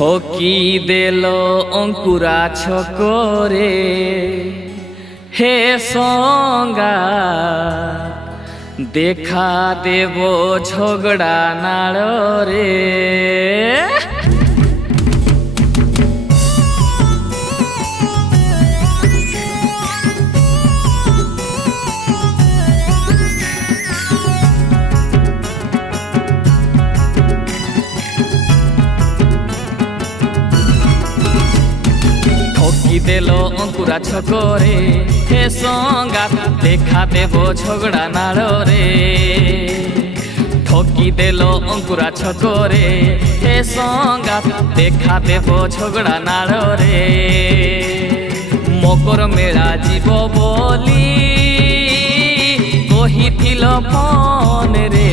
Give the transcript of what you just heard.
ঠকি দেল অঙ্কুরা ছকরে হে সঙ্গা দেখা দেব ঝগড়া নাড়রে। ঠকি দেল অঙ্কুরা ছকরে হে সঙ্গাত দেখা দেব ঝগড়া নাড়রে। ঠকি দেল অঙ্কুরা ছকরে হে সঙ্গাত দেখা দেব ঝগড়া নাড়রে। মকর মেলা জীব বলি কহিছিল ফোন রে